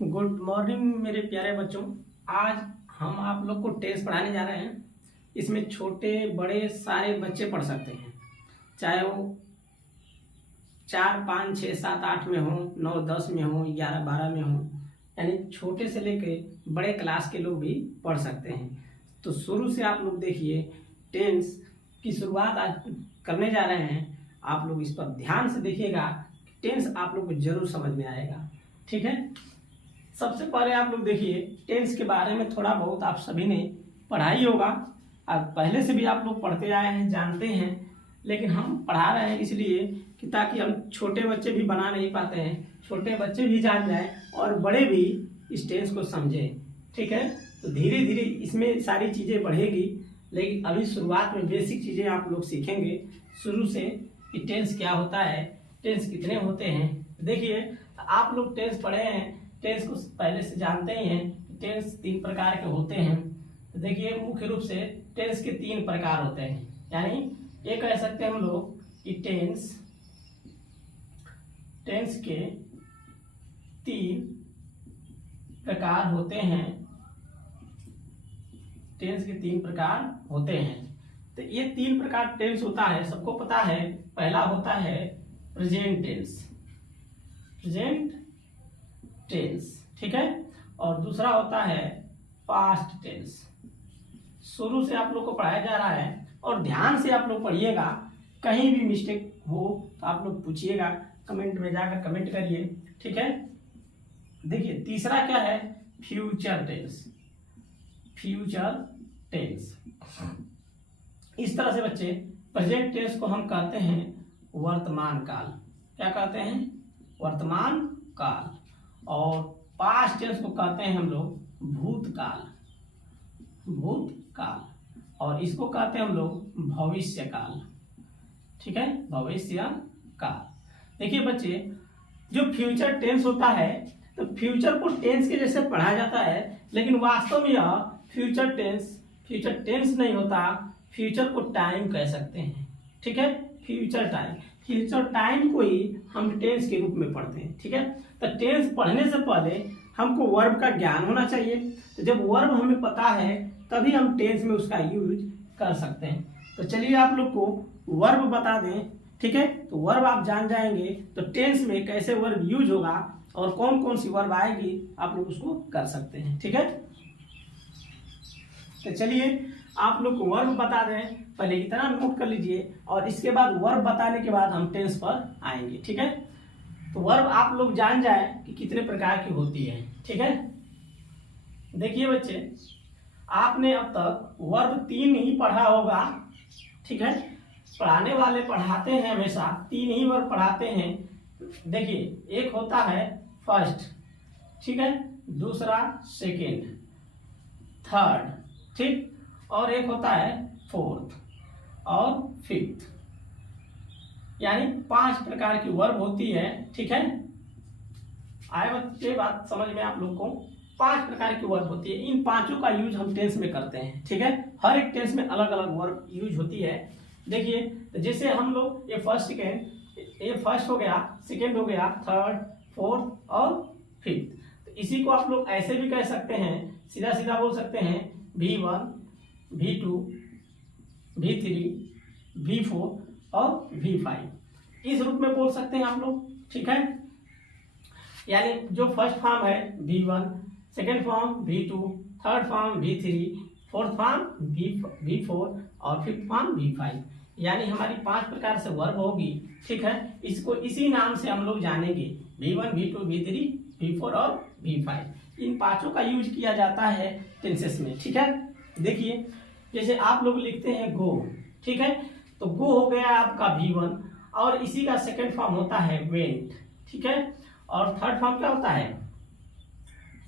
Good morning मेरे प्यारे बच्चों। आज हम आप लोग को टेस्ट पढ़ाने जा रहे हैं। इसमें छोटे बड़े सारे बच्चे पढ़ सकते हैं, चाहे वो 4, 5, 6, 7, 8 में हो, 9, 10 में हो, 11, 12 में हो, यानी छोटे से लेके बड़े क्लास के लोग भी पढ़ सकते हैं। तो शुरू से आप लोग देखिए, टेंस की शुरुआत आज करने जा रहे हैं। आप लोग इस पर ध्यान से देखिएगा, टेंस आप लोग को जरूर समझ में आएगा। ठीक है, सबसे पहले आप लोग देखिए, टेंस के बारे में थोड़ा बहुत आप सभी ने पढ़ा ही होगा और पहले से भी आप लोग पढ़ते आए हैं, जानते हैं, लेकिन हम पढ़ा रहे हैं इसलिए कि ताकि हम छोटे बच्चे भी बना नहीं पाते हैं, छोटे बच्चे भी जान जाएं और बड़े भी इस टेंस को समझें। ठीक है, तो धीरे धीरे इसमें सारी चीज़ें बढ़ेगी, लेकिन अभी शुरुआत में बेसिक चीज़ें आप लोग सीखेंगे शुरू से कि टेंस क्या होता है, टेंस कितने होते हैं। देखिए, आप लोग टेंस पढ़े हैं, टेंस को पहले से जानते ही हैं। टेंस 3 प्रकार के होते हैं। तो देखिए, मुख्य रूप से टेंस के 3 प्रकार होते हैं, यानी ये कह सकते हैं हम लोग कि टेंस के 3 प्रकार होते हैं। टेंस के 3 प्रकार होते हैं। तो ये 3 प्रकार टेंस होता है, सबको पता है। पहला होता है प्रेजेंट टेंस, ठीक है, और दूसरा होता है पास्ट टेंस। शुरू से आप लोग को पढ़ाया जा रहा है और ध्यान से आप लोग पढ़िएगा। कहीं भी मिस्टेक हो तो आप लोग पूछिएगा, कमेंट में जाकर कमेंट करिए। ठीक है, देखिए तीसरा क्या है, फ्यूचर टेंस। इस तरह से बच्चे, प्रेजेंट टेंस को हम कहते हैं वर्तमान काल। क्या कहते हैं? वर्तमान काल। और पास्ट टेंस को कहते हैं हम लोग भूतकाल। और इसको कहते हैं हम लोग भविष्य काल। ठीक है, भविष्य काल। देखिए बच्चे, जो फ्यूचर टेंस होता है, तो फ्यूचर को टेंस के जैसे पढ़ा जाता है, लेकिन वास्तव में यह फ्यूचर टेंस नहीं होता, फ्यूचर को टाइम कह सकते हैं। ठीक है, फ्यूचर टाइम को ही हम टेंस के रूप में पढ़ते हैं। ठीक है, तो टेंस पढ़ने से पहले हमको वर्ब का ज्ञान होना चाहिए। तो जब वर्ब हमें पता है तभी हम टेंस में उसका यूज कर सकते हैं। तो चलिए आप लोग को वर्ब बता दें। ठीक है, तो वर्ब आप जान जाएंगे तो टेंस में कैसे वर्ब यूज होगा और कौन कौन सी वर्ब आएगी, आप लोग उसको कर सकते हैं। ठीक है, तो चलिए आप लोग को वर्ब बता दें, पहले इतना नोट कर लीजिए और इसके बाद वर्ब बताने के बाद हम टेंस पर आएंगे। ठीक है, तो वर्ब आप लोग जान जाए कि कितने प्रकार की होती है। ठीक है, देखिए बच्चे, आपने अब तक वर्ब 3 ही पढ़ा होगा। ठीक है, पढ़ाने वाले पढ़ाते हैं, हमेशा 3 ही वर्ब पढ़ाते हैं। देखिए, एक होता है फर्स्ट, ठीक है, दूसरा सेकेंड, थर्ड, ठीक, और एक होता है फोर्थ और फिफ्थ, यानी 5 प्रकार की वर्ब होती है। ठीक है, आए बच्चे बात समझ में आप लोग को? 5 प्रकार की वर्ब होती है। इन 5 का यूज हम टेंस में करते हैं। ठीक है, हर एक टेंस में अलग अलग वर्ब यूज होती है। देखिए, तो जैसे हम लोग ये फर्स्ट हो गया, सेकेंड हो गया, थर्ड, फोर्थ और फिफ्थ। तो इसी को आप लोग ऐसे भी कह सकते हैं, सीधा सीधा बोल सकते हैं V1, V2, V3, V4 और V5, इस रूप में बोल सकते हैं आप लोग। ठीक है, यानी जो फर्स्ट फॉर्म है V1, second form V2, third form V3, fourth form V4 और फिफ्थ फॉर्म V5, यानी हमारी 5 प्रकार से वर्ब होगी। ठीक है, इसको इसी नाम से हम लोग जानेंगे, V1, V2, V3, V4 और V5। इन 5 का यूज किया जाता है टेंसेस में। ठीक है, देखिए जैसे आप लोग लिखते हैं गो। ठीक है, तो गो हो गया आपका V1 और इसी का सेकंड फॉर्म होता है वेंट। ठीक है, और थर्ड फॉर्म क्या होता है?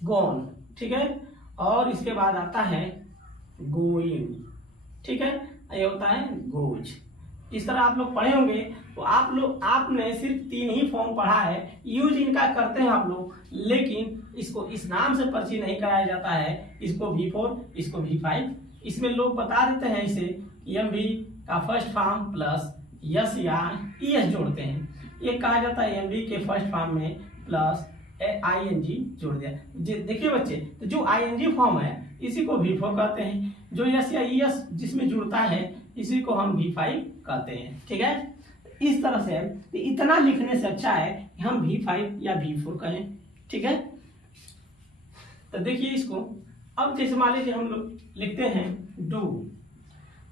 गॉन। ठीक है, और इसके बाद आता है गोइंग। ठीक है, ये होता है गोज। इस तरह आप लोग पढ़े होंगे। तो आपने सिर्फ 3 ही फॉर्म पढ़ा है, यूज इनका करते हैं आप लोग, लेकिन इसको इस नाम से परिचय नहीं कराया जाता है। इसको V4, इसको V5, इसमें लोग बता देते हैं इसे MV का फर्स्ट फॉर्म प्लस यस या ES जोड़ते हैं। ये कहा जाता है MV के फर्स्ट फॉर्म में प्लस ING जोड़ दिया। देखिए बच्चे, तो जो ING फॉर्म है इसी को V4 कहते हैं, जो S या ES जिसमें जुड़ता है इसी को हम V5 कहते हैं। ठीक है, इस तरह से तो इतना लिखने से अच्छा है कि हम V5 या V4 कहें। ठीक है, तो देखिए इसको, अब जैसे मान लीजिए हम लोग लिखते हैं डू,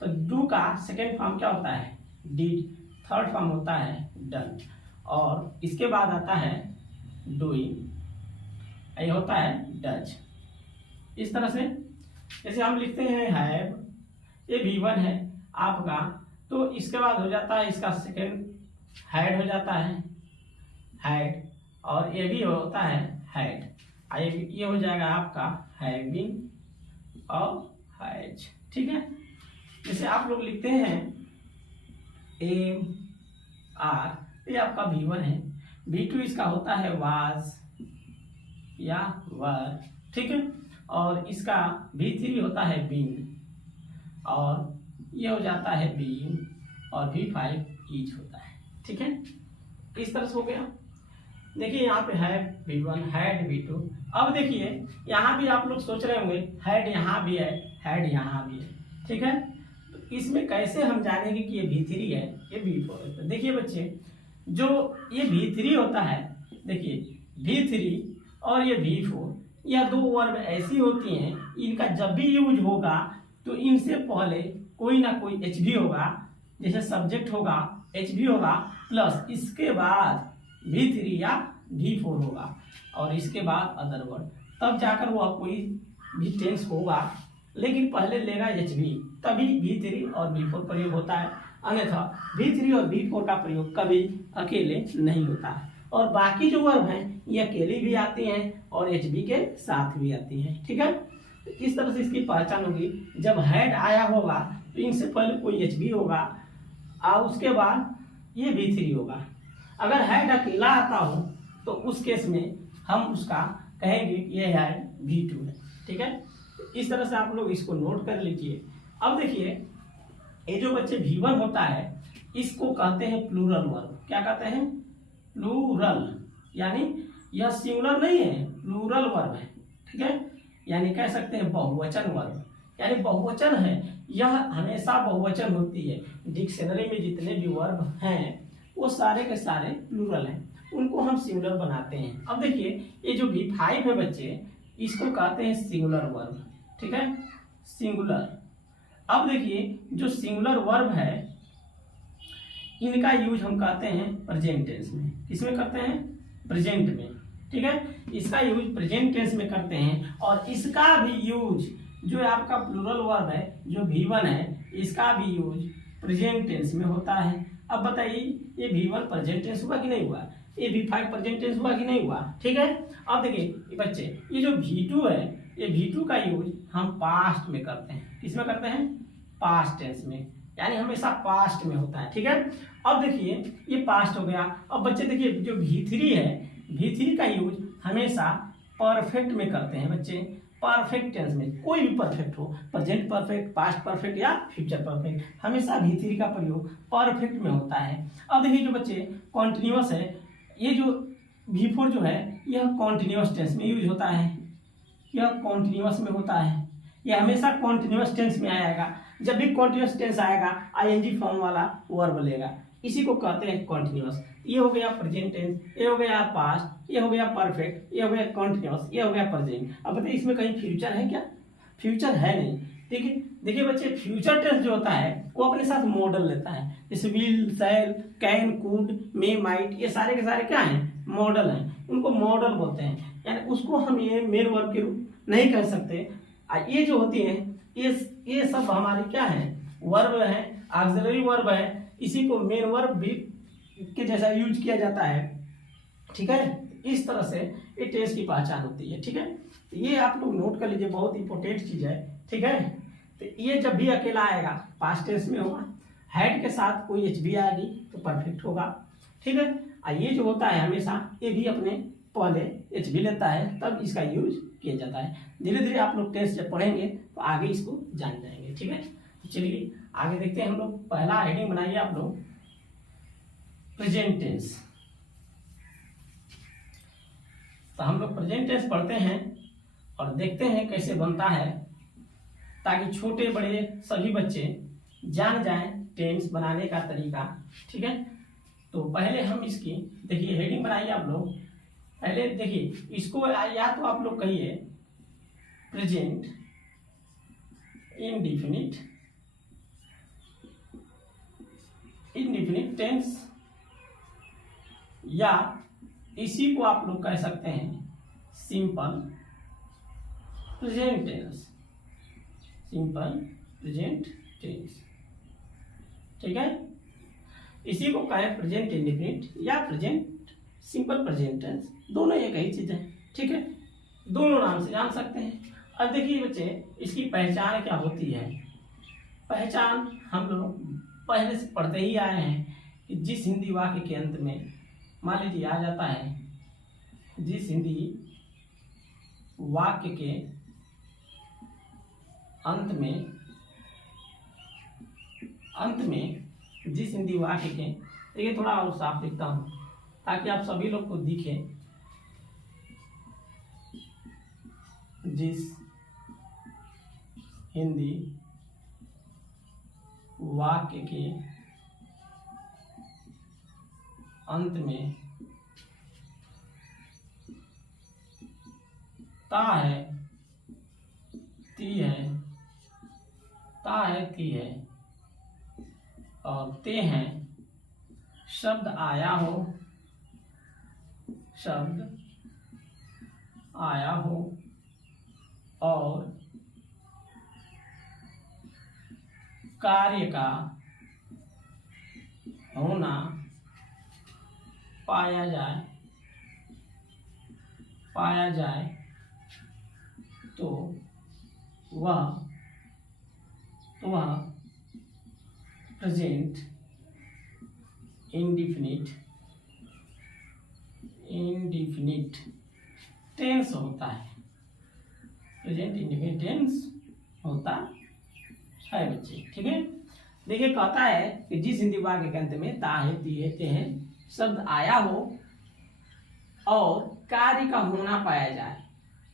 तो डू का सेकेंड फॉर्म क्या होता है? डिड, थर्ड फॉर्म होता है डन, और इसके बाद आता है डूइंग, ये होता है डज। इस तरह से जैसे हम लिखते हैं हैव, ये V1 है आपका, तो इसके बाद हो जाता है इसका सेकेंड हैड हो जाता है हैड, और ये भी होता है हैड, ये हो जाएगा आपका हैविंग और हैज। ठीक है, जैसे आप लोग लिखते हैं एम आर, ये आपका V1 है, V2 इसका होता है वाज या वर। ठीक है, और इसका V3 होता है बीन, और ये हो जाता है बीन, और V5 ईच होता है। ठीक है, इस तरह से हो गया। देखिए यहाँ पे है V1, हैड V2। अब देखिए यहाँ भी आप लोग सोच रहे होंगे हैड यहाँ भी है, हैड यहाँ भी है। ठीक है, तो इसमें कैसे हम जानेंगे कि ये V3 है ये V4 है? तो देखिए बच्चे, जो ये V3 होता है, देखिए V3 और ये V4, यह दो वर्ब ऐसी होती हैं, इनका जब भी यूज होगा तो इनसे पहले कोई ना कोई HV होगा, जैसे सब्जेक्ट होगा HV होगा, प्लस इसके बाद V3 या V4 होगा, और इसके बाद अदर वर्ड, तब जाकर वह कोई भी टेंस होगा, लेकिन पहले लेगा HV, तभी V3 और V4 प्रयोग होता है, अन्यथा V3 और V4 का प्रयोग कभी अकेले नहीं होता है। और बाकी जो वर्ब हैं ये अकेले भी आती हैं और HV के साथ भी आती हैं। ठीक है, तो इस तरह से इसकी पहचान होगी। जब हैड आया होगा तो इनसे पहले कोई HV होगा, और उसके बाद ये V3 होगा। अगर हैड अकेला आता हो तो उस केस में हम उसका कहेंगे ये हैड V2 है। ठीक है, इस तरह से आप लोग इसको नोट कर लीजिए। अब देखिए, ये जो बच्चे V1 होता है इसको कहते हैं प्लूरल वर्ब। क्या कहते हैं? प्लूरल, यानी यह सिंगुलर नहीं है, प्लूरल वर्ब है। ठीक है, यानी कह सकते हैं बहुवचन वर्ब, यानी बहुवचन है, यह हमेशा बहुवचन होती है। डिक्शनरी में जितने भी वर्ब हैं वो सारे के सारे प्लूरल हैं, उनको हम सिंगुलर बनाते हैं। अब देखिए ये जो V5 है बच्चे, इसको कहते हैं सिंगुलर वर्ब। ठीक है, सिंगुलर। अब देखिए जो सिंगुलर वर्ब है इनका यूज हम करते हैं प्रेजेंट टेंस में। किसमें करते हैं? प्रेजेंट में। ठीक है, इसका यूज प्रेजेंट टेंस में करते हैं, और इसका भी यूज जो आपका प्लूरल वर्ब है जो V1 है, इसका भी यूज प्रेजेंट टेंस में होता है। अब बताइए ये V1 प्रेजेंट टेंस हुआ कि नहीं हुआ, ये V5 प्रेजेंट टेंस हुआ कि नहीं हुआ। ठीक है, अब देखिए बच्चे, ये जो V2 है, ये V2 का यूज हम पास्ट में करते हैं। किसमें करते हैं? पास्ट टेंस में, यानी हमेशा पास्ट में होता है। ठीक है, अब देखिए ये पास्ट हो गया। अब बच्चे देखिए जो V3 है, V3 का यूज हमेशा परफेक्ट में करते हैं बच्चे, परफेक्ट टेंस में, कोई भी परफेक्ट हो, प्रेजेंट परफेक्ट, पास्ट परफेक्ट या फ्यूचर परफेक्ट, हमेशा V3 का प्रयोग परफेक्ट में होता है। अब देखिए जो बच्चे कॉन्टिन्यूअस है, ये जो V4 जो है यह कॉन्टिन्यूअस टेंस में यूज होता है, यह कॉन्टिन्यूअस में होता है, यह हमेशा कॉन्टिन्यूअस टेंस में आएगा। जब भी कॉन्टिन्यूअस टेंस आएगा ING फॉर्म वाला वर्ब लेगा, इसी को कहते हैं कॉन्टिन्यूअस। ये हो गया प्रेजेंट टेंस, ये हो गया पास्ट, ये हो गया परफेक्ट, ये हो गया कॉन्टिन्यूअस, ये हो गया प्रेजेंट। अब बताइए इसमें कहीं फ्यूचर है क्या? फ्यूचर है नहीं। ठीक है, देखिए बच्चे फ्यूचर टेंस जो होता है वो अपने साथ मॉडल लेता है, जैसे will, shall, can, could, may, might, ये सारे के सारे क्या हैं? मॉडल हैं, उनको मॉडल बोलते हैं। यानी उसको हम ये मेन वर्ब के रूप नहीं कर सकते। ये जो होती है ये सब हमारी क्या है? वर्ब है, ऑक्सिलरी वर्ब है, इसी को मेन वर्ब भी के जैसा यूज किया जाता है। ठीक है, इस तरह से ये टेंस की पहचान होती है। ठीक है, तो ये आप लोग नोट कर लीजिए, बहुत इंपॉर्टेंट चीज है। ठीक है, तो ये जब भी अकेला आएगा पास्ट टेंस में होगा, हैड के साथ कोई HV आएगी तो परफेक्ट होगा। ठीक है, और ये जो होता है हमेशा ये भी अपने पहले HV लेता है, तब इसका यूज किया जाता है। धीरे धीरे आप लोग टेस्ट जब पढ़ेंगे तो आगे इसको जान जाएंगे। ठीक है, तो चलिए आगे देखते हैं हम लोग। पहला हेडिंग बनाइए आप लोग, प्रेजेंट टेंस। तो हम लोग प्रेजेंट टेंस पढ़ते हैं और देखते हैं कैसे बनता है, ताकि छोटे बड़े सभी बच्चे जान जाएं टेंस बनाने का तरीका। ठीक है, तो पहले हम इसकी देखिए हेडिंग बनाइए आप लोग। पहले देखिए इसको या तो आप लोग कहिए प्रेजेंट इंडेफिनिट टेंस, या इसी को आप लोग कह सकते हैं simple present tense, simple present tense. ठीक है, इसी को कहें प्रेजेंट इंडेफिनिट या प्रेजेंट सिंपल प्रेजेंट टेंस, दोनों एक ही चीज है। ठीक है, दोनों नाम से जान सकते हैं। अब देखिए बच्चे, इसकी पहचान क्या होती है। पहचान हम लोग पहले से पढ़ते ही आए हैं कि जिस हिंदी वाक्य के अंत में मान लीजिए आ जाता है, जिस हिंदी वाक्य के अंत में जिस हिंदी वाक्य के, देखिए थोड़ा और साफ लिखता हूं ताकि आप सभी लोग को दिखे, जिस हिंदी वाक्य के अंत में ता है, ती है, ता है, ती है और ते हैं, शब्द आया हो, शब्द आया हो और कार्य का होना पाया जाए तो वह प्रेजेंट इंडेफिनिट टेंस होता है। प्रेजेंट इंडेफिनिट टेंस होता है बच्चे। ठीक है, देखिए कहता है कि जिस हिंदी वाक्य के अंत में ता है, ती है, ते हैं शब्द आया हो और कार्य का होना पाया जाए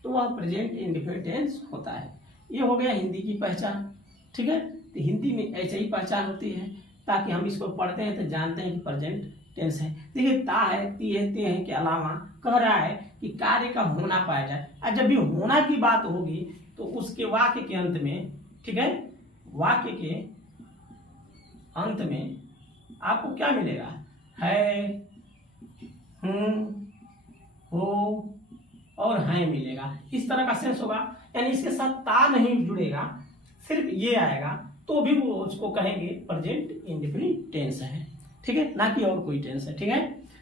तो वह प्रेजेंट इंडेफिनिट टेंस होता है। ये हो गया हिंदी की पहचान। ठीक है, तो हिंदी में ऐसे ही पहचान होती है ताकि हम इसको पढ़ते हैं तो जानते हैं कि प्रेजेंट टेंस है। देखिए ता है, ती है, ते हैं के अलावा कह रहा है कि कार्य का होना पाया जाए, और जब भी होना की बात होगी तो उसके वाक्य के अंत में, ठीक है, वाक्य के अंत में आपको क्या मिलेगा, है, हूं, हो और हैं मिलेगा। इस तरह का सेंस होगा, यानी इसके साथ ता नहीं जुड़ेगा, सिर्फ ये आएगा तो भी वो उसको कहेंगे प्रेजेंट इंडेफिनिट टेंस है। ठीक है, ना कि और कोई टेंस है। ठीक है,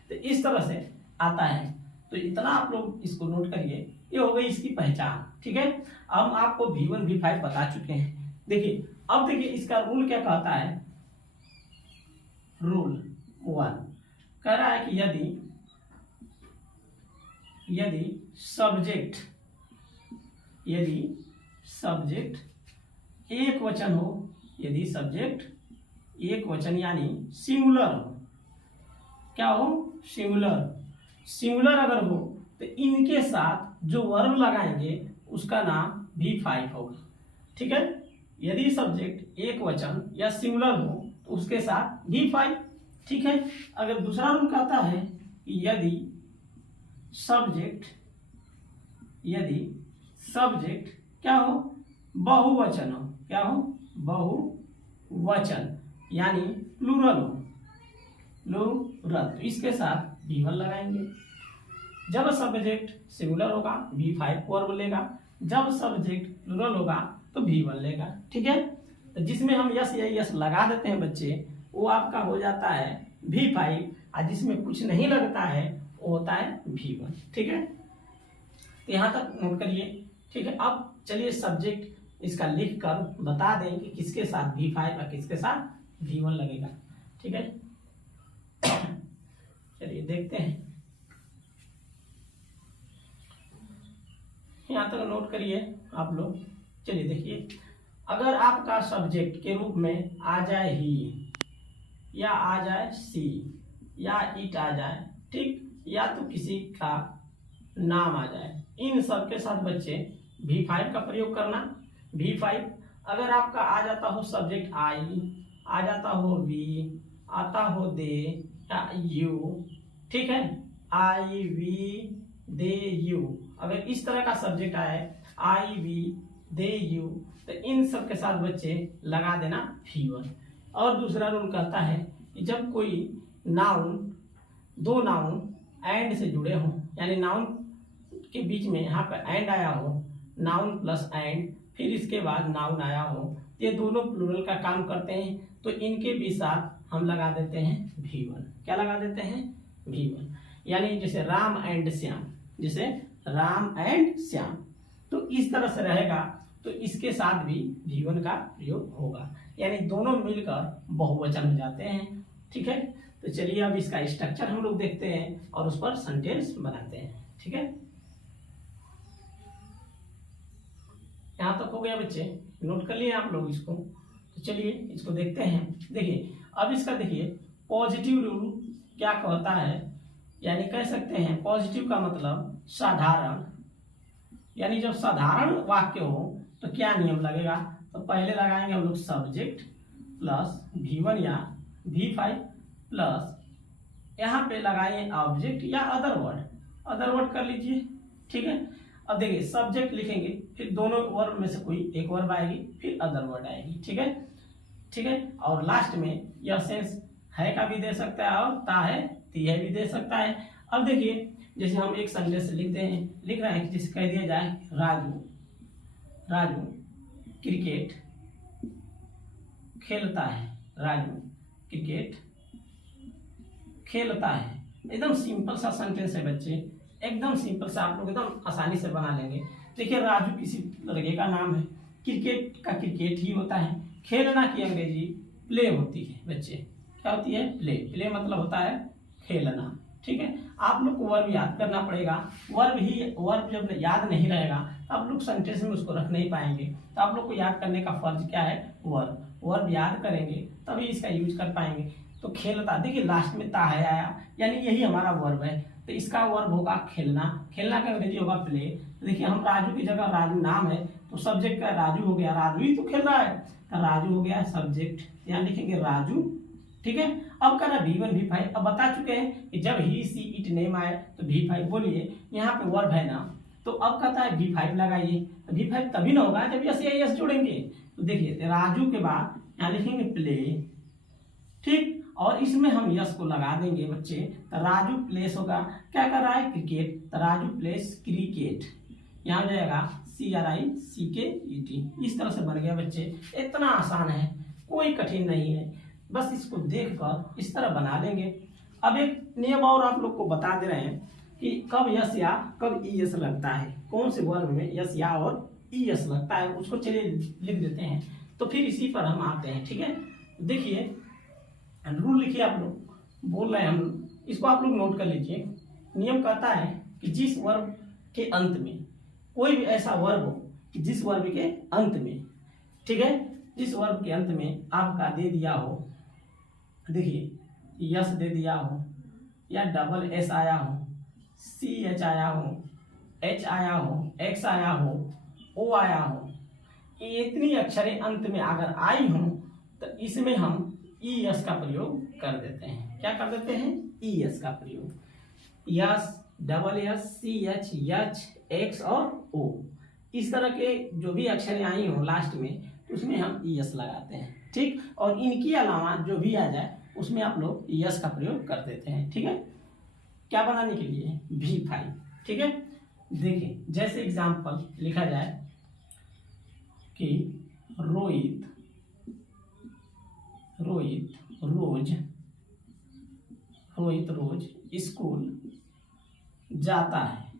तो इस तरह से आता है। तो इतना आप लोग इसको नोट करिए, ये हो गई इसकी पहचान। ठीक है, अब आपको V1 V5 बता चुके हैं। देखिए अब देखिए इसका रूल क्या कहता है। रूल 1 कह रहा है कि यदि सब्जेक्ट एक वचन हो, यदि सब्जेक्ट एक वचन यानी सिंगुलर हो, क्या हो, सिंगुलर अगर हो तो इनके साथ जो वर्ब लगाएंगे उसका नाम V5 होगा। ठीक है, यदि सब्जेक्ट एक वचन या सिंगुलर हो तो उसके साथ V5। ठीक है, अगर दूसरा रूल कहता है कि यदि सब्जेक्ट क्या हो, बहुवचन हो, क्या हो, बहुवचन यानी प्लूरल हो, तो इसके साथ V1 लगाएंगे। जब सब्जेक्ट सिंगुलर होगा V5 वर्ब लेगा, जब सब्जेक्ट प्लूरल होगा तो V1 लेगा। ठीक है, तो जिसमें हम यस या यस लगा देते हैं बच्चे, वो आपका हो जाता है V5, और जिसमें कुछ नहीं लगता है वो होता है V1। ठीक है, तो यहाँ तक नोट करिए। ठीक है, अब चलिए सब्जेक्ट इसका लिख कर बता दें कि किसके साथ V5 और किसके साथ V1 लगेगा। ठीक है, चलिए देखते हैं, यहाँ तक नोट करिए आप लोग। चलिए देखिए, अगर आपका सब्जेक्ट के रूप में आ जाए ही, या आ जाए सी, या इट आ जाए, ठीक, या तो किसी का नाम आ जाए, इन सब के साथ बच्चे V5 का प्रयोग करना। V5 अगर आपका आ जाता हो सब्जेक्ट आई, आ जाता हो वी, आता हो दे या यू, ठीक है, आई वी दे यू, अगर इस तरह का सब्जेक्ट आए आई वी दे यू, तो इन सब के साथ बच्चे लगा देना V1। और दूसरा रूल कहता है कि जब कोई नाउन, दो नाउन एंड से जुड़े हों, यानी नाउन के बीच में यहाँ पर एंड आया हो, नाउन प्लस एंड, फिर इसके बाद नाउन आया हो, ये दोनों प्लूरल का काम करते हैं, तो इनके भी साथ हम लगा देते हैं V1। क्या लगा देते हैं? V1। यानी जैसे राम एंड श्याम, जैसे राम एंड श्याम, तो इस तरह से रहेगा, तो इसके साथ भी V1 का प्रयोग होगा, यानी दोनों मिलकर बहुवचन हो जाते हैं। ठीक है, तो चलिए अब इसका स्ट्रक्चर हम लोग देखते हैं और उस पर सेंटेंस बनाते हैं। ठीक है, यहां तक हो गया बच्चे, नोट कर लिए आप लोग इसको। तो चलिए इसको देखते हैं। देखिए अब इसका देखिए पॉजिटिव रूल क्या कहता है, यानी कह सकते हैं पॉजिटिव का मतलब साधारण, यानी जब साधारण वाक्य हो तो क्या नियम लगेगा, तो पहले लगाएंगे हम लोग सब्जेक्ट प्लस V1 या V5 प्लस यहाँ पे लगाएंगे ऑब्जेक्ट या अदर वर्ड कर लीजिए। ठीक है, अब देखिए सब्जेक्ट लिखेंगे, फिर दोनों वर्ब में से कोई एक वर्ब आएगी, फिर अदर वर्ड आएगी। ठीक है, ठीक है, और लास्ट में यह सेंस है का भी दे सकता है और ता है ती है भी दे सकता है। अब देखिए जैसे हम एक सेंटेंस लिख रहे हैं, जिसे कह दिया जाए राजू क्रिकेट खेलता है, राजू क्रिकेट खेलता है। एकदम सिंपल सा सेंटेंस है बच्चे, एकदम सिंपल सा, आप लोग एकदम आसानी से बना लेंगे। देखिए राजू किसी लड़के का नाम है, क्रिकेट का क्रिकेट ही होता है, खेलना की अंग्रेजी प्ले होती है बच्चे। क्या होती है? प्ले मतलब होता है खेलना। ठीक है, आप लोग को वर्ब याद करना पड़ेगा, वर्ब जब याद नहीं रहेगा तो आप लोग सेंटेंस में उसको रख नहीं पाएंगे। तो आप लोग को याद करने का फर्ज क्या है? वर्ब याद करेंगे तभी इसका यूज कर पाएंगे। तो खेलता, देखिए लास्ट में ता है आया, यानी यही हमारा वर्ब है, तो इसका वर्ब होगा खेलना का अंग्रेजी होगा प्ले। तो देखिए हम राजू की जगह राजू नाम है, तो सब्जेक्ट का राजू हो गया, राजू ही तो खेल रहा है, तो राजू हो गया सब्जेक्ट, यहाँ लिखेंगे राजू। ठीक है, अब कह रहा V1 V5, अब बता चुके हैं कि जब ही सी इट नेम आए तो V5 बोलिए, यहाँ पे वर्ब है ना, तो अब कहता है V5 लगाइए, तो V5 तभी ना होगा जब यस या यस जोड़ेंगे। तो देखिए राजू के बाद यहाँ लिखेंगे प्ले, ठीक, और इसमें हम यस को लगा देंगे बच्चे, तो राजू प्लेस होगा, क्या कर रहा है? क्रिकेट, तो राजू प्लेस क्रिकेट, यहाँ जाएगा CRICKET। इस तरह से बन गया बच्चे, इतना आसान है, कोई कठिन नहीं है, बस इसको देखकर इस तरह बना लेंगे। अब एक नियम और आप लोग को बता दे रहे हैं कि कब यस या कब ES लगता है, कौन से वर्ब में यस या और ES लगता है, उसको चलिए लिख देते हैं, तो फिर इसी पर हम आते हैं। ठीक है, देखिए रूल लिखिए, आप लोग बोल रहे हैं हम, इसको आप लोग नोट कर लीजिए। नियम कहता है कि जिस वर्ब के अंत में कोई भी ऐसा वर्ब हो कि जिस वर्ब के अंत में, ठीक है, जिस वर्ब के अंत में आपका दे दिया हो, देखिए यस दे दिया हो या डबल एस आया हो, CH आया हो, H आया हो, X आया हो, O आया हो, ये इतनी अक्षरें अंत में अगर आई हो तो इसमें हम ES का प्रयोग कर देते हैं। क्या कर देते हैं? ES का प्रयोग, yes, double S, CH, H, X और O, इस तरह के जो भी अक्षरें आई हो लास्ट में उसमें हम ES लगाते हैं। ठीक, और इनके अलावा जो भी आ जाए उसमें आप लोग ES का प्रयोग कर देते हैं। ठीक है, क्या बनाने के लिए? V5। ठीक है, देखिए जैसे एग्जाम्पल लिखा जाए कि रोहित रोज स्कूल जाता है,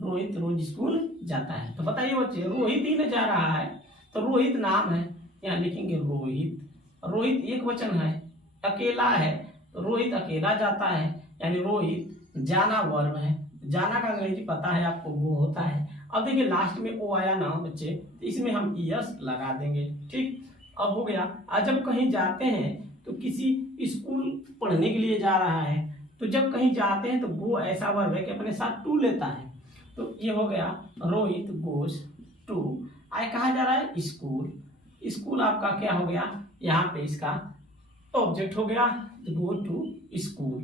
रोहित रोज स्कूल जाता है। तो बताइए बच्चे, रोहित ही न जा रहा है, तो रोहित नाम है, यहाँ लिखेंगे रोहित एक वचन है, अकेला है, तो रोहित अकेला जाता है, यानी रोहित जाना वर्ब है, जाना का अंग्रेजी पता है आपको, वो होता है। अब देखिए लास्ट में O आया ना बच्चे, तो इसमें हम ES लगा देंगे। ठीक, अब हो गया। आज जब कहीं जाते हैं तो किसी स्कूल पढ़ने के लिए जा रहा है तो जब कहीं जाते हैं तो गो ऐसा वर्ब है कि अपने साथ टू लेता है। तो ये हो गया रोहित गोज टू। आए कहा जा रहा है स्कूल। स्कूल आपका क्या हो गया, यहाँ पे इसका ऑब्जेक्ट हो गया गो टू स्कूल।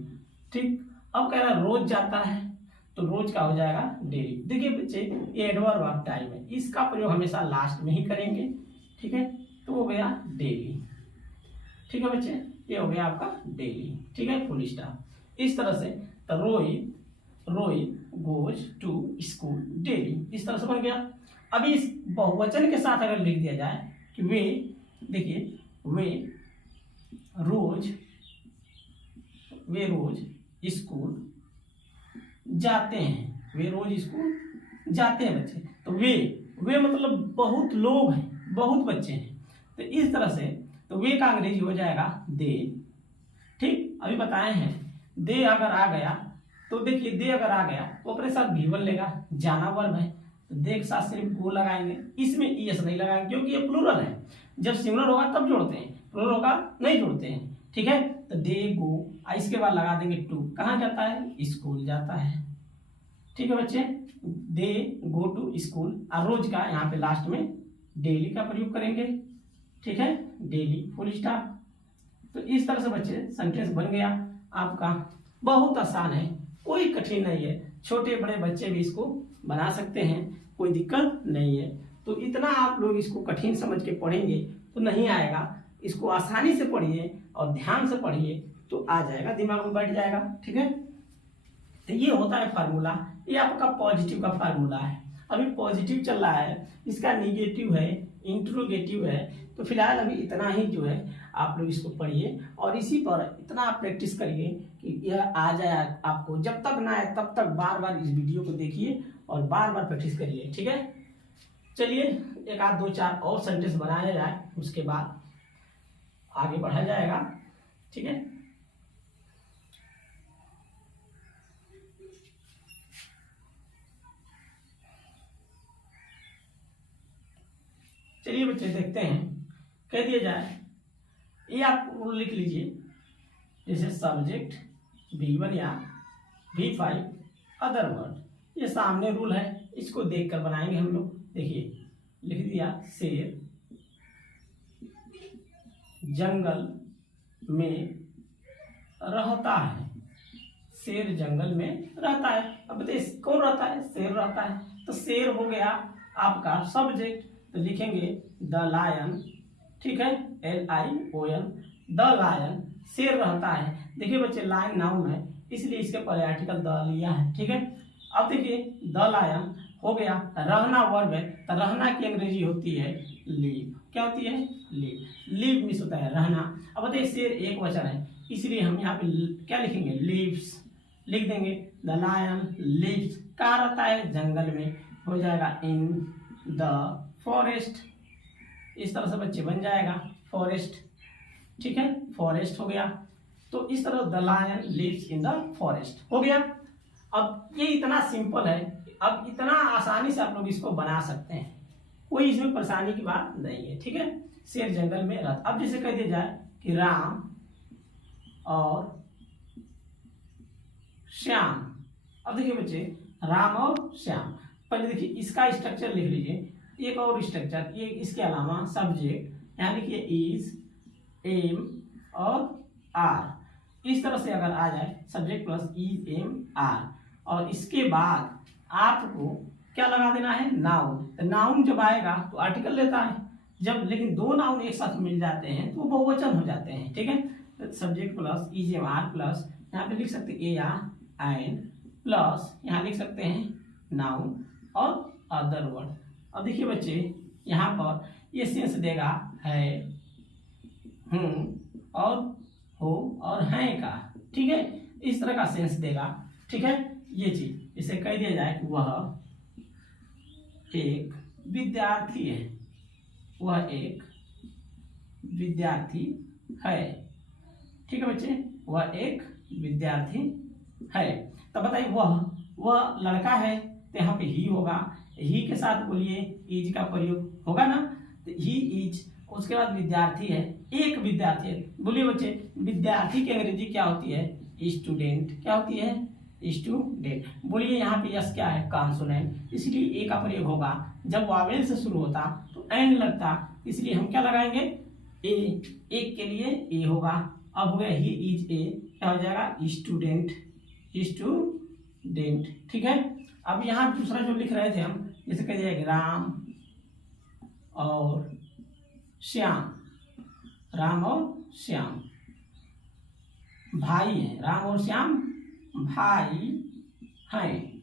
ठीक, अब कह रहा है रोज जाता है, तो रोज का हो जाएगा डेली। देखिए बच्चे ये एडवर्ब ऑफ टाइम है, इसका प्रयोग हमेशा लास्ट में ही करेंगे। ठीक है, तो हो गया डेली। ठीक है बच्चे, ये हो गया आपका डेली। ठीक है, फुल स्टॉप। इस तरह से तो Rohit goes to school daily, इस तरह से बन गया। अभी इस बहुवचन के साथ अगर लिख दिया जाए कि वे, देखिए वे रोज स्कूल जाते हैं। वे रोज स्कूल जाते हैं बच्चे। तो वे मतलब बहुत लोग हैं, बहुत बच्चे हैं। तो इस तरह से तो वे का अंग्रेजी हो जाएगा दे। ठीक, अभी बताए हैं दे अगर आ गया तो देखिए दे अगर आ गया वो अपने साथ भी1 लेगा, जाना वर्ब है, तो दे के साथ सिर्फ गो लगाएंगे, इसमें ईएस नहीं लगाएंगे क्योंकि ये प्लूरल है। जब सिंगुलर होगा तब जोड़ते हैं, प्लूरल होगा नहीं जोड़ते हैं। ठीक है, तो दे गो, इसके बाद लगा देंगे टू, कहाँ जाता है, स्कूल जाता है। ठीक है बच्चे, दे गो टू स्कूल, और रोज का यहाँ पे लास्ट में डेली का प्रयोग करेंगे। ठीक है, डेली फुल स्टॉप। तो इस तरह से बच्चे सेंटेंस बन गया आपका। बहुत आसान है, कोई कठिन नहीं है, छोटे बड़े बच्चे भी इसको बना सकते हैं, कोई दिक्कत नहीं है। तो इतना आप लोग इसको कठिन समझ के पढ़ेंगे तो नहीं आएगा, इसको आसानी से पढ़िए और ध्यान से पढ़िए तो आ जाएगा, दिमाग में बैठ जाएगा। ठीक है, तो ये होता है फार्मूला, ये आपका पॉजिटिव का फार्मूला है। अभी पॉजिटिव चल रहा है, इसका निगेटिव है, इंट्रोगेटिव है। तो फिलहाल अभी इतना ही जो है आप लोग इसको पढ़िए और इसी पर इतना आप प्रैक्टिस करिए कि यह आ जाए आपको। जब तक ना आए तब तक बार बार इस वीडियो को देखिए और बार बार प्रैक्टिस करिए। ठीक है, चलिए एक आध दो चार और सेंटेंस बनाया जाए, उसके बाद आगे बढ़ा जाएगा। ठीक है, चलिए बच्चे देखते हैं। कह दिया जाए, ये आप लिख लीजिए, जैसे सब्जेक्ट V1 या V5 अदर वर्ड, ये सामने रूल है, इसको देखकर बनाएंगे हम लोग। देखिए लिख दिया, शेर जंगल में रहता है। शेर जंगल में रहता है। अब बताइए कौन रहता है, शेर रहता है। तो शेर हो गया आपका सब्जेक्ट, तो लिखेंगे द लायन। ठीक है, LION, द लायन, शेर रहता है। देखिए बच्चे लायन नाउन है, इसलिए इसके पहले आर्टिकल द लिया है। ठीक है, अब देखिए द लायन हो गया, रहना वर्ब है, तो रहना की अंग्रेजी होती है लीव। क्या होती है, लीव। लीव मिस होता है रहना। अब बताइए शेर एक वचन है, इसलिए हम यहाँ पे क्या लिखेंगे, लीव्स लिख देंगे। द लायन लीव्स, कहाँ रहता है, जंगल में, हो जाएगा इन द फॉरेस्ट। इस तरह से बच्चे बन जाएगा फॉरेस्ट। ठीक है, फॉरेस्ट हो गया। तो इस तरह the lion lives in the forest हो गया। अब ये इतना सिंपल है, अब इतना आसानी से आप लोग इसको बना सकते हैं, कोई इसमें परेशानी की बात नहीं है। ठीक है, शेर जंगल में रहता। अब जैसे कह दिया जाए कि राम और श्याम। अब देखिए बच्चे राम और श्याम, पहले देखिए इसका स्ट्रक्चर लिख लीजिए, एक और स्ट्रक्चर, ये इसके अलावा सब्जेक्ट यहाँ लिखिए इज, एम और आर। इस तरह से अगर आ जाए subject plus is, am, are, और इसके बाद आपको क्या लगा देना है, नाउन। तो नाउन जब आएगा तो आर्टिकल लेता है, जब लेकिन दो नाउन एक साथ मिल जाते हैं तो वो बहुवचन हो जाते हैं। ठीक है, तो subject plus is, am, are plus यहाँ पे लिख सकते हैं ए या एन, प्लस यहाँ लिख सकते हैं नाउन और अदर वर्ड। अब देखिए बच्चे यहाँ पर ये सेंस देगा है, हूँ और हो और हैं का। ठीक है, इस तरह का सेंस देगा। ठीक है, ये चीज इसे कह दिया जाए कि वह एक विद्यार्थी है, वह एक विद्यार्थी है। ठीक है बच्चे, वह एक विद्यार्थी है। तो बताइए वह लड़का है, तो यहाँ पे ही होगा, ही के साथ बोलिए इज का प्रयोग होगा ना, तो ही इज। उसके बाद विद्यार्थी है, एक विद्यार्थी है। बोलिए बच्चे विद्यार्थी की अंग्रेजी क्या होती है, स्टूडेंट क्या होती है, स्टूडेंट। बोलिए यहाँ पे यस क्या है, कॉन्सोनेंट, इसलिए ए का प्रयोग होगा। जब वावेल से शुरू होता तो एंड लगता, इसलिए हम क्या लगाएंगे, ए। एक के लिए ए होगा। अब हो गया ही इज ए, क्या हो जाएगा, स्टूडेंट, स्टूडेंट। ठीक है। अब यहाँ दूसरा जो लिख रहे थे हम, जैसे कह जाएगा राम और श्याम, राम और श्याम भाई हैं, राम और श्याम भाई हैं।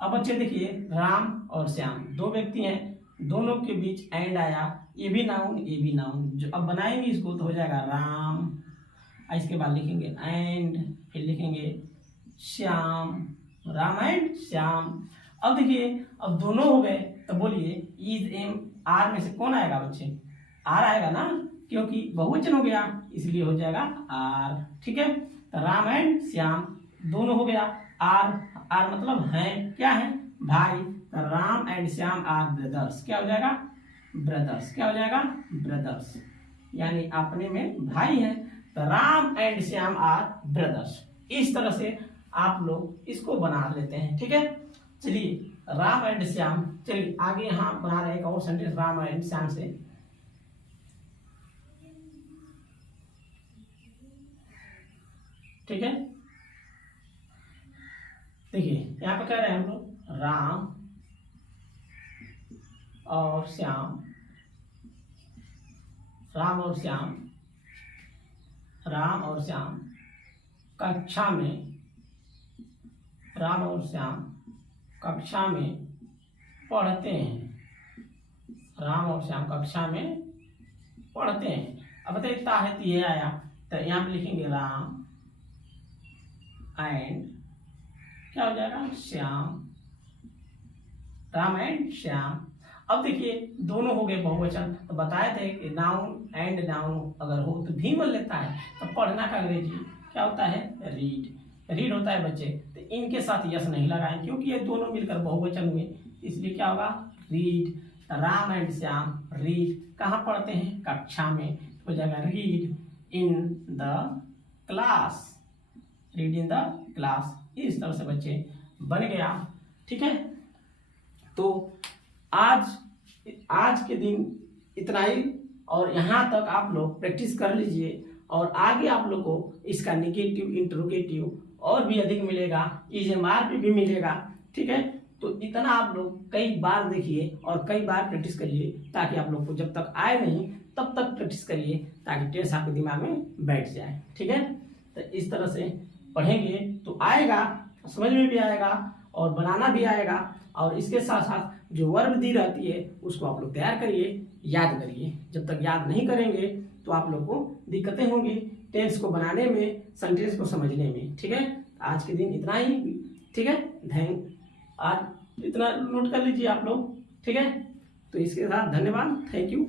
अब बच्चे देखिए, राम और श्याम दो व्यक्ति हैं, दोनों के बीच एंड आया, ये भी नाउन ये भी नाउन। जो अब बनाएंगे इसको तो हो जाएगा राम, इसके बाद लिखेंगे एंड, फिर लिखेंगे श्याम, राम एंड श्याम। अब देखिए, अब दोनों हो गए, तो बोलिए इज एम आर में से कौन आएगा बच्चे, आर आएगा ना, क्योंकि बहुवचन हो गया इसलिए हो जाएगा आर। ठीक है। तो राम एंड श्याम दोनों हो गया, आर, आर मतलब हैं, क्या है, भाई। तो Ram and Shyam are brothers, क्या हो जाएगा, ब्रदर्स, क्या हो जाएगा, ब्रदर्स, यानी अपने में भाई हैं। तो Ram and Shyam are brothers. इस तरह से आप लोग इसको बना लेते हैं। ठीक है। चलिए राम एंड श्याम, चलिए आगे यहाँ बना रहे हैं एक और सेंटेंस राम एंड श्याम से। ठीक है। देखिए यहाँ पे कह रहे हैं हम लोग राम और श्याम, राम और श्याम, राम और श्याम कक्षा में, राम और श्याम कक्षा में पढ़ते हैं, राम और श्याम कक्षा में पढ़ते हैं। अब बताइए ताहत ये आया, तो यहाँ पे लिखेंगे राम एंड क्या हो जाएगा, श्याम, राम एंड श्याम। अब देखिए दोनों हो गए बहुवचन, तो बताए थे कि नाउन एंड नाउन अगर हो तो भी बोल लेता है। तो पढ़ना का अंग्रेजी क्या होता है, रीड, रीड होता है बच्चे। तो इनके साथ यस नहीं लगाएं क्योंकि ये दोनों मिलकर बहुवचन हुए, इसलिए क्या होगा, read. Ram and Shyam read, कहाँ पढ़ते हैं, कक्षा में, हो जाएगा read in the class, read in the class. इस तरह से बच्चे बन गया। ठीक है। तो आज के दिन इतना ही, और यहाँ तक आप लोग प्रैक्टिस कर लीजिए, और आगे आप लोग को इसका नेगेटिव, इंटरोगेटिव और भी अधिक मिलेगा, EMR पे भी मिलेगा। ठीक है। तो इतना आप लोग कई बार देखिए और कई बार प्रैक्टिस करिए, ताकि आप लोग को जब तक आए नहीं तब तक प्रैक्टिस करिए, ताकि टेंस आपके दिमाग में बैठ जाए। ठीक है। तो इस तरह से पढ़ेंगे तो आएगा, समझ में भी आएगा और बनाना भी आएगा। और इसके साथ साथ जो वर्ब दी रहती है उसको आप लोग तैयार करिए, याद करिए। जब तक याद नहीं करेंगे तो आप लोग को दिक्कतें होंगी टेंस को बनाने में, सेंटेंस को समझने में। ठीक है। आज के दिन इतना ही। ठीक है। आज इतना नोट कर लीजिए आप लोग। ठीक है। तो इसके साथ धन्यवाद, थैंक यू।